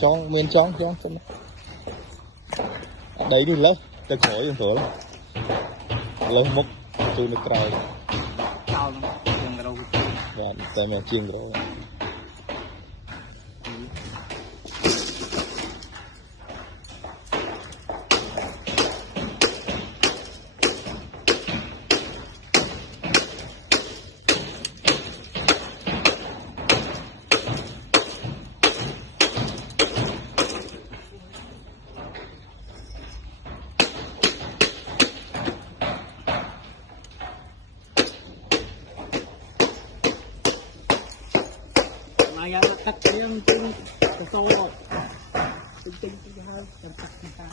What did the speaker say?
trong miền trong đấy đi lớp cái khối dùng thổi lớp mốc từ nước cày và tại mẹ chiên rồi Mày cắt em tinh tô rồi tinh hơi chăm sóc người ta